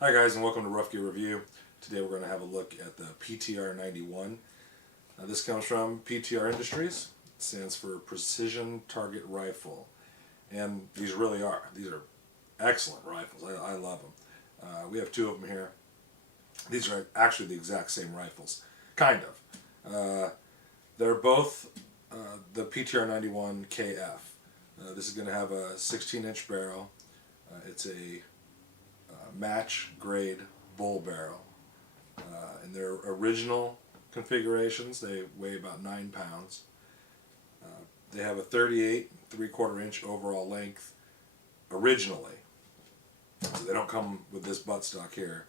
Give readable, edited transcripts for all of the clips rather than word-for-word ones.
Hi guys, and welcome to Rough Gear Review. Today we're going to have a look at the PTR 91. This comes from PTR Industries. It stands for Precision Target Rifle. And these really are. These are excellent rifles. I love them. We have two of them here. These are actually the exact same rifles. Kind of. They're both the PTR 91 KF. This is going to have a 16-inch barrel. It's a match grade bull barrel. In their original configurations, they weigh about 9 pounds. They have a 38 3/4 inch overall length originally. So they don't come with this buttstock here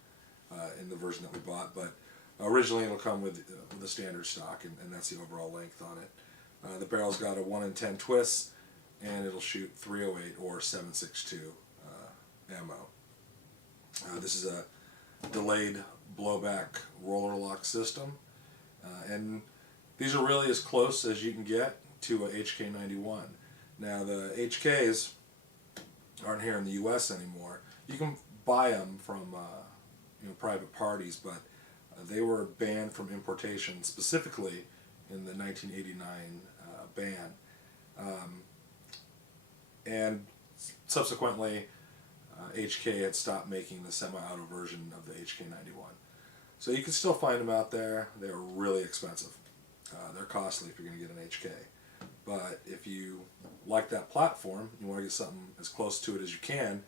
in the version that we bought, but originally it'll come with the standard stock, and that's the overall length on it. The barrel's got a 1 in 10 twists, and it'll shoot 308 or 7.62 ammo. This is a delayed blowback roller lock system, and these are really as close as you can get to a HK91. Now the HKs aren't here in the U.S. anymore. You can buy them from private parties, but they were banned from importation specifically in the 1989 ban, and subsequently HK had stopped making the semi-auto version of the HK91. So you can still find them out there. They're really expensive. They're costly if you're going to get an HK. But if you like that platform, you want to get something as close to it as you can,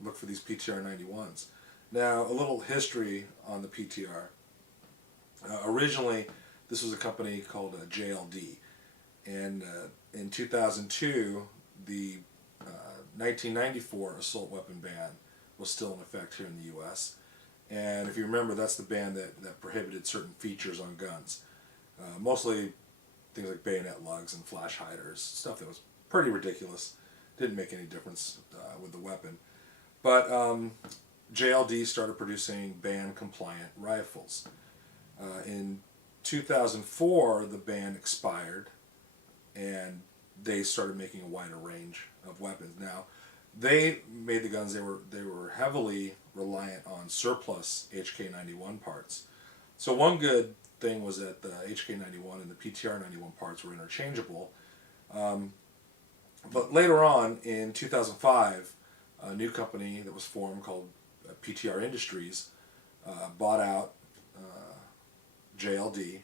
look for these PTR 91s. Now, a little history on the PTR. Originally, this was a company called JLD. And in 2002, the 1994 assault weapon ban was still in effect here in the U.S. And if you remember, that's the ban that prohibited certain features on guns. Mostly things like bayonet lugs and flash hiders, stuff that was pretty ridiculous. Didn't make any difference with the weapon. But JLD started producing ban-compliant rifles. In 2004, the ban expired, and they started making a wider range of weapons. Now, they made the guns, they were heavily reliant on surplus HK91 parts. So one good thing was that the HK91 and the PTR91 parts were interchangeable. But later on, in 2005, a new company that was formed called PTR Industries bought out JLD,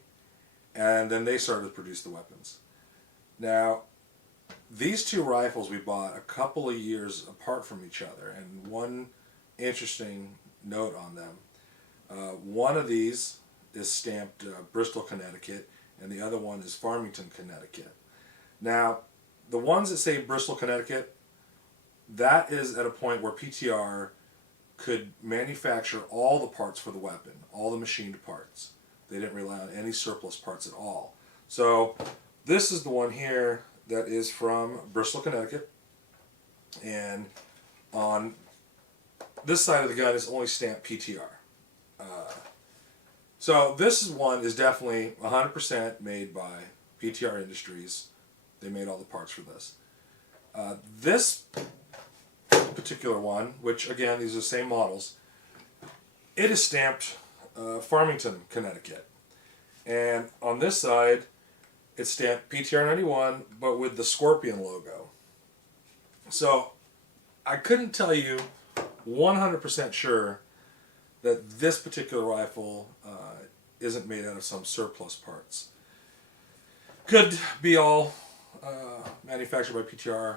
and then they started to produce the weapons. Now, these two rifles we bought a couple of years apart from each other, and one interesting note on them. One of these is stamped Bristol, Connecticut, and the other one is Farmington, Connecticut. Now, the ones that say Bristol, Connecticut, that is at a point where PTR could manufacture all the parts for the weapon, all the machined parts. They didn't rely on any surplus parts at all. So this is the one here that is from Bristol, Connecticut, and on this side of the gun is only stamped PTR. So this one is definitely 100% made by PTR Industries. They made all the parts for this. This particular one, which again, these are the same models, it is stamped Farmington, Connecticut. And on this side, it's stamped PTR 91, but with the Scorpion logo. So I couldn't tell you 100% sure that this particular rifle isn't made out of some surplus parts. Could be all manufactured by PTR.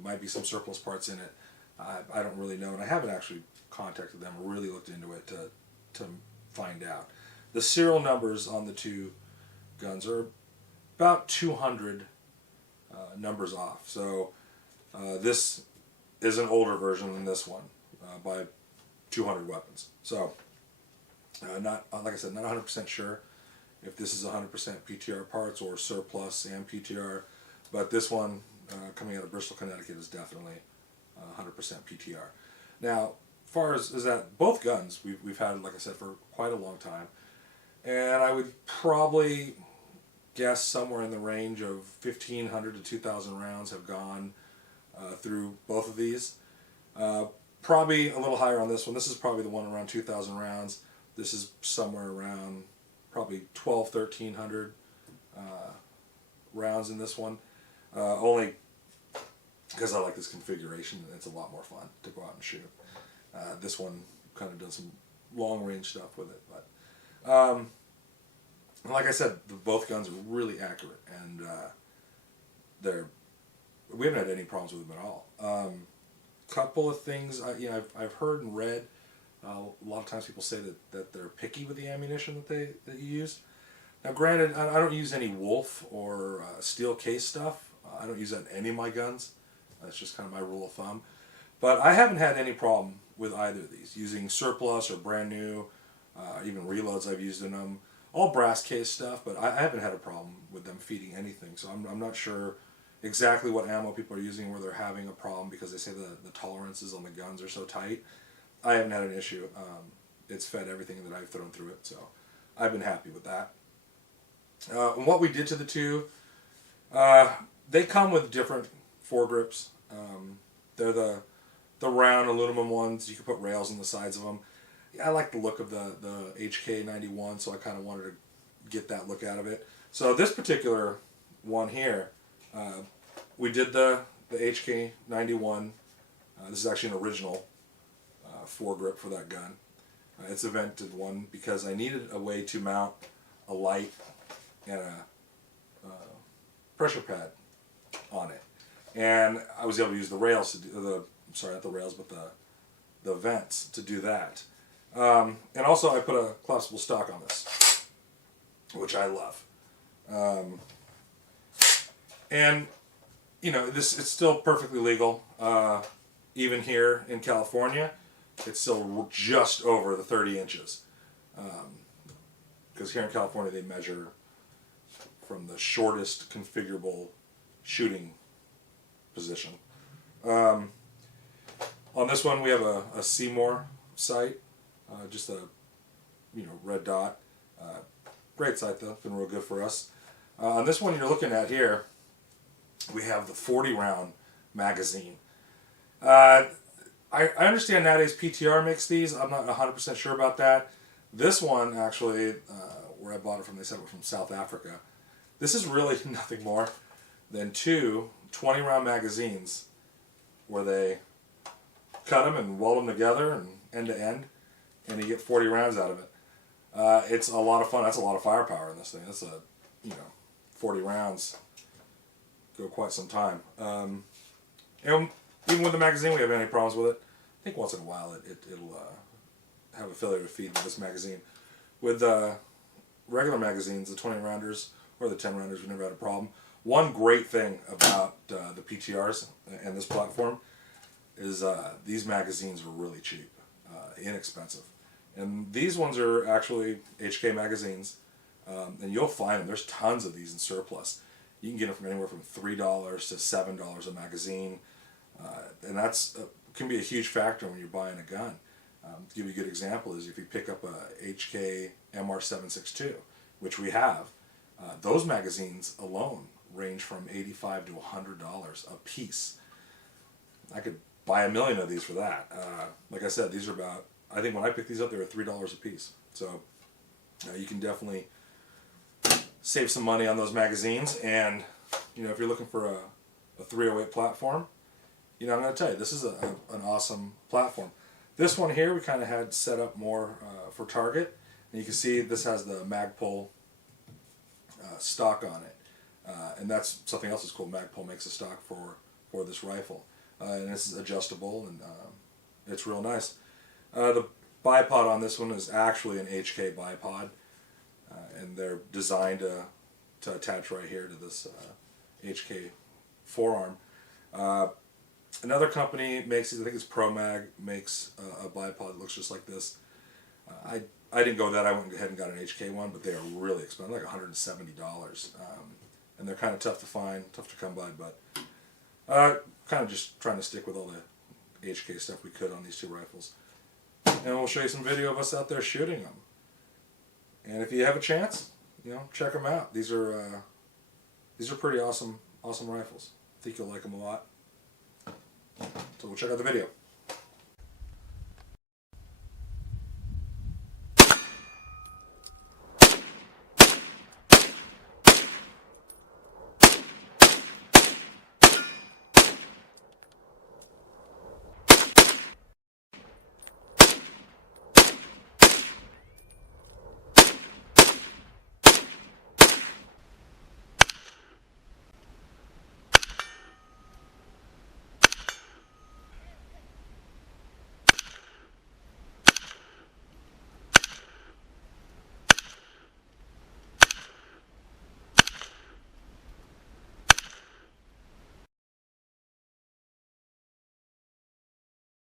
Might be some surplus parts in it. I don't really know, and I haven't actually contacted them or really looked into it to find out. The serial numbers on the two guns are about 200 numbers off. So this is an older version than this one by 200 weapons. So not, like I said, not 100% sure if this is 100% PTR parts or surplus and PTR, but this one coming out of Bristol, Connecticut is definitely 100% PTR. Now, as far as that, both guns we've had, like I said, for quite a long time, and I would probably guess somewhere in the range of 1,500 to 2,000 rounds have gone through both of these. probably a little higher on this one. This is probably the one around 2,000 rounds. This is somewhere around probably 1,300 rounds in this one. Only because I like this configuration and it's a lot more fun to go out and shoot. This one kind of does some long range stuff with it, but like I said, both guns are really accurate, and we haven't had any problems with them at all. Couple of things I've heard and read. A lot of times people say that they're picky with the ammunition that you use. Now, granted, I don't use any Wolf or steel case stuff. I don't use that in any of my guns. That's just kind of my rule of thumb. But I haven't had any problem with either of these. Using surplus or brand new, even reloads I've used in them. All brass case stuff, but I haven't had a problem with them feeding anything. So I'm not sure exactly what ammo people are using where they're having a problem because they say the tolerances on the guns are so tight. I haven't had an issue. It's fed everything that I've thrown through it, so I've been happy with that. And what we did to the two, they come with different foregrips. They're the round aluminum ones. You can put rails on the sides of them. I like the look of the HK91, so I kind of wanted to get that look out of it. So this particular one here, we did the HK91. This is actually an original foregrip for that gun. It's a vented one because I needed a way to mount a light and a pressure pad on it, and I was able to use the rails to do not the rails, but the vents to do that. And also I put a collapsible stock on this, which I love. And it's still perfectly legal. Even here in California, it's still just over the 30 inches. Because here in California they measure from the shortest configurable shooting position. On this one we have a Seymour sight, just a red dot. Great sight though, been real good for us. On this one you're looking at here, we have the 40 round magazine. I understand nowadays PTR makes these. I'm not 100% sure about that. This one actually, where I bought it from, they said it was from South Africa. This is really nothing more than two 20 round magazines where they cut them and weld them together and end to end, and you get 40 rounds out of it. It's a lot of fun. That's a lot of firepower in this thing. That's 40 rounds go quite some time. And even with the magazine, we haven't had any problems with it. I think once in a while it'll have a failure to feed with this magazine. With regular magazines, the 20 rounders or the 10 rounders, we've never had a problem. One great thing about the PTRs and this platform is these magazines are really cheap, inexpensive. And these ones are actually HK magazines, and you'll find them. There's tons of these in surplus. You can get them from anywhere from $3 to $7 a magazine, and that's can be a huge factor when you're buying a gun. To give you a good example is if you pick up a HK MR762, which we have, those magazines alone range from $85 to $100 a piece. I could buy 1 million of these for that. Like I said, these are about, I think when I picked these up, they were $3 a piece. So you can definitely save some money on those magazines. And if you're looking for a 308 platform, I'm going to tell you, this is an awesome platform. This one here we kind of had set up more for target. And you can see this has the Magpul stock on it. And that's something else that's cool. Magpul makes a stock for this rifle. And this is adjustable, and it's real nice. The bipod on this one is actually an HK bipod, and they're designed to attach right here to this HK forearm. Another company makes these, I think it's ProMag, makes a bipod that looks just like this. I didn't go that, I went ahead and got an HK one, but they are really expensive, like $170. And they're kind of tough to find, tough to come by, but kind of just trying to stick with all the HK stuff we could on these two rifles. And we'll show you some video of us out there shooting them. And if you have a chance, check them out. These are pretty awesome rifles. I think you'll like them a lot. So we'll check out the video.